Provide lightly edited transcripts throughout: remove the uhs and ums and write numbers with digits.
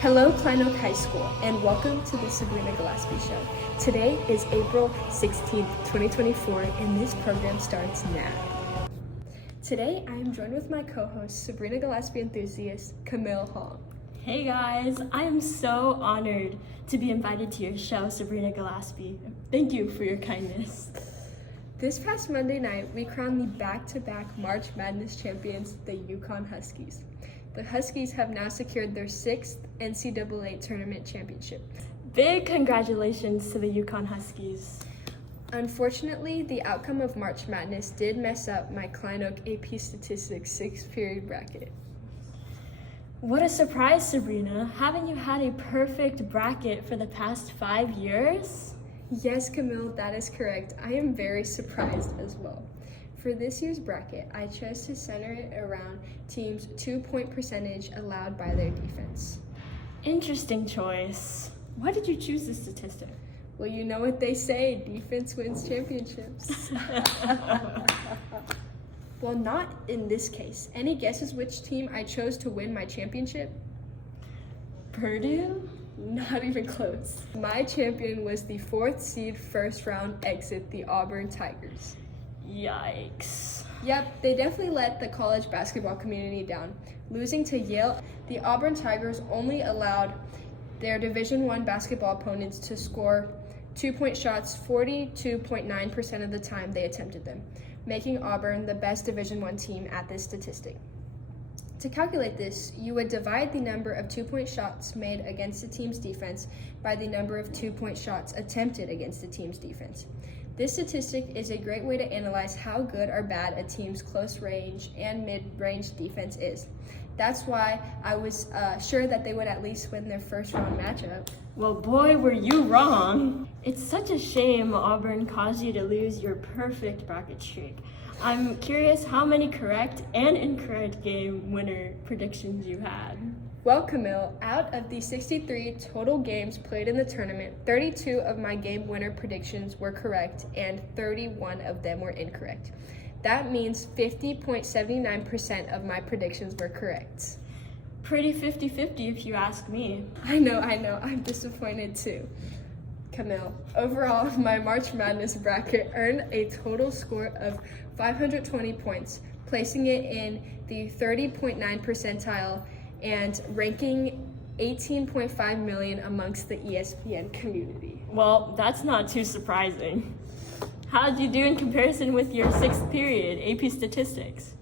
Hello, Klein Oak High School, and welcome to the Sabrina Gillespie Show. Today is April 16th, 2024, and this program starts now. Today, I am joined with my co-host, Sabrina Gillespie enthusiast, Camille Hall. Hey guys, I am so honored to be invited to your show, Sabrina Gillespie. Thank you for your kindness. This past Monday night, we crowned the back-to-back March Madness champions, the UConn Huskies. The Huskies have now secured their 6th NCAA tournament championship. Big congratulations to the UConn Huskies. Unfortunately, the outcome of March Madness did mess up my Klein Oak AP Statistics 6th period bracket. What a surprise, Sabrina. Haven't you had a perfect bracket for the past 5 years? Yes, Camille, that is correct. I am very surprised as well. For this year's bracket, I chose to center it around teams' 2-point percentage allowed by their defense. Interesting choice. Why did you choose this statistic? Well, you know what they say, defense wins championships. Well, not in this case. Any guesses which team I chose to win my championship? Purdue? Not even close. My champion was the 4th seed first round exit, the Auburn Tigers. Yikes. Yep, they definitely let the college basketball community down. Losing to Yale, the Auburn Tigers only allowed their Division I basketball opponents to score 2-point shots 42.9% of the time they attempted them, making Auburn the best Division I team at this statistic. To calculate this, you would divide the number of 2-point shots made against the team's defense by the number of 2-point shots attempted against the team's defense. This statistic is a great way to analyze how good or bad a team's close range and mid-range defense is. That's why I was sure that they would at least win their first round matchup. Well, boy, were you wrong. It's such a shame Auburn caused you to lose your perfect bracket streak. I'm curious how many correct and incorrect game winner predictions you had. Well, Camille, out of the 63 total games played in the tournament, 32 of my game winner predictions were correct and 31 of them were incorrect. That means 50.79% of my predictions were correct. Pretty 50-50 if you ask me. I know, I'm disappointed too. Camille, overall, my March Madness bracket earned a total score of 520 points, placing it in the 30.9 percentile and ranking 18.5 million amongst the ESPN community. Well, that's not too surprising. How did you do in comparison with your 6th period, AP Statistics?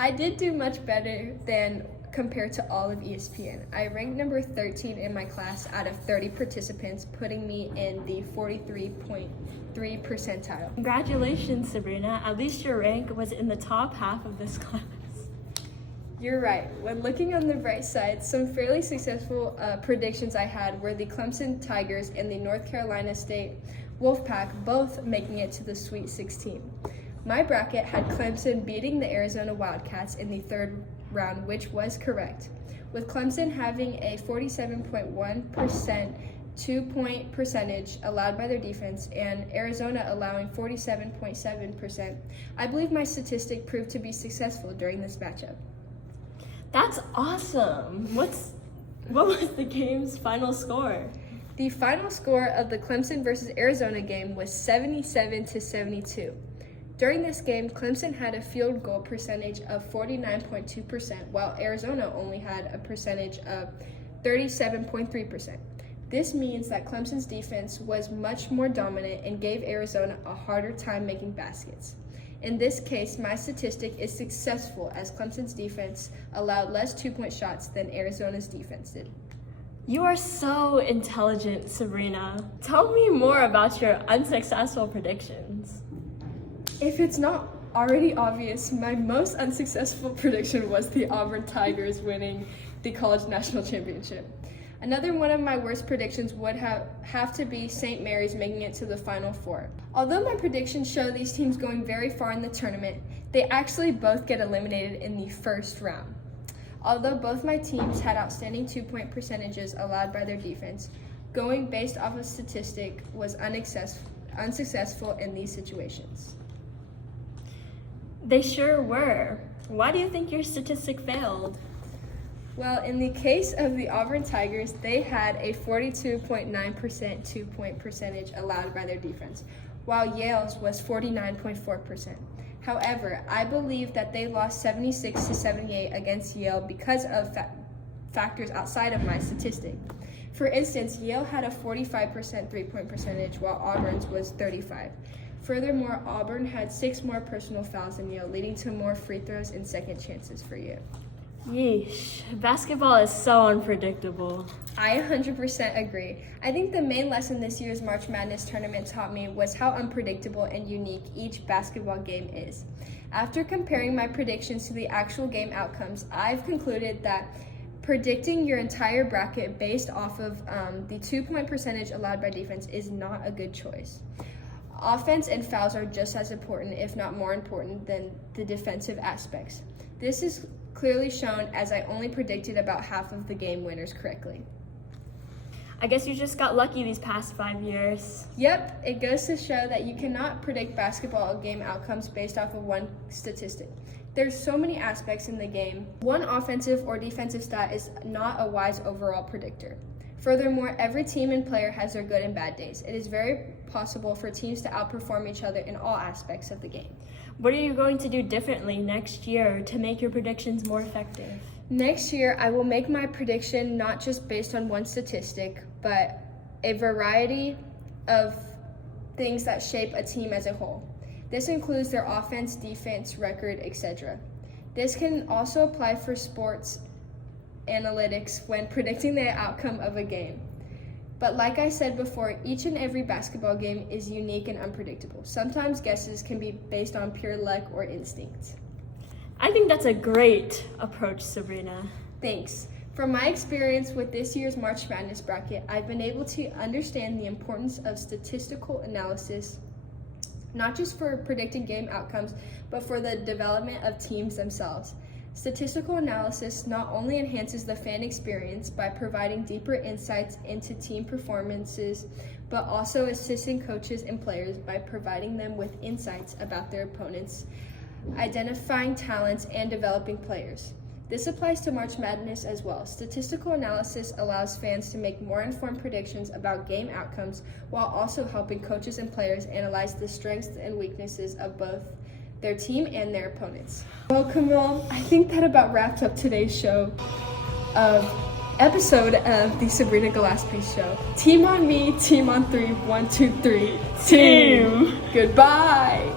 I did do much better than compared to all of ESPN. I ranked number 13 in my class out of 30 participants, putting me in the 43.3 percentile. Congratulations, Sabrina. At least your rank was in the top half of this class. You're right. When looking on the bright side, some fairly successful predictions I had were the Clemson Tigers and the North Carolina State Wolfpack both making it to the Sweet 16. My bracket had Clemson beating the Arizona Wildcats in the 3rd round, which was correct, with Clemson having a 47.1% 2-point percentage allowed by their defense and Arizona allowing 47.7%. I believe my statistic proved to be successful during this matchup. That's awesome. What was the game's final score? The final score of the Clemson versus Arizona game was 77-72. During this game, Clemson had a field goal percentage of 49.2%, while Arizona only had a percentage of 37.3%. This means that Clemson's defense was much more dominant and gave Arizona a harder time making baskets. In this case, my statistic is successful as Clemson's defense allowed less 2-point shots than Arizona's defense did. You are so intelligent, Sabrina. Tell me more about your unsuccessful predictions. If it's not already obvious, my most unsuccessful prediction was the Auburn Tigers winning the college national championship. Another one of my worst predictions would have to be St. Mary's making it to the Final Four. Although my predictions show these teams going very far in the tournament, they actually both get eliminated in the first round. Although both my teams had outstanding 2-point percentages allowed by their defense, going based off of statistic was unsuccessful in these situations. They sure were. Why do you think your statistic failed? Well, in the case of the Auburn Tigers, they had a 42.9% 2-point percentage allowed by their defense, while Yale's was 49.4%. However, I believe that they lost 76-78 against Yale because of factors outside of my statistic. For instance, Yale had a 45% 3-point percentage, while Auburn's was 35%. Furthermore, Auburn had 6 more personal fouls than Yale, leading to more free throws and second chances for Yale. Yeesh, basketball is so unpredictable. I 100% agree. I think the main lesson this year's March Madness tournament taught me was how unpredictable and unique each basketball game is. After comparing my predictions to the actual game outcomes, I've concluded that predicting your entire bracket based off of the 2-point percentage allowed by defense is not a good choice. Offense and fouls are just as important, if not more important, than the defensive aspects. This is clearly shown as I only predicted about half of the game winners correctly. I guess you just got lucky these past 5 years. Yep, it goes to show that you cannot predict basketball game outcomes based off of one statistic. There's so many aspects in the game. One offensive or defensive stat is not a wise overall predictor. Furthermore, every team and player has their good and bad days. It is very possible for teams to outperform each other in all aspects of the game. What are you going to do differently next year to make your predictions more effective? Next year, I will make my prediction not just based on one statistic, but a variety of things that shape a team as a whole. This includes their offense, defense, record, etc. This can also apply for sports analytics when predicting the outcome of a game. But like I said before, each and every basketball game is unique and unpredictable. Sometimes guesses can be based on pure luck or instinct. I think that's a great approach, Sabrina. Thanks. From my experience with this year's March Madness bracket, I've been able to understand the importance of statistical analysis, not just for predicting game outcomes, but for the development of teams themselves. Statistical analysis not only enhances the fan experience by providing deeper insights into team performances, but also assisting coaches and players by providing them with insights about their opponents, identifying talents, and developing players. This applies to March Madness as well. Statistical analysis allows fans to make more informed predictions about game outcomes while also helping coaches and players analyze the strengths and weaknesses of both their team and their opponents. Well, Camille, I think that about wraps up today's episode of the Sabrina Gillespie Show. Team on me, team on 3, 1, 2, 3, team! Goodbye!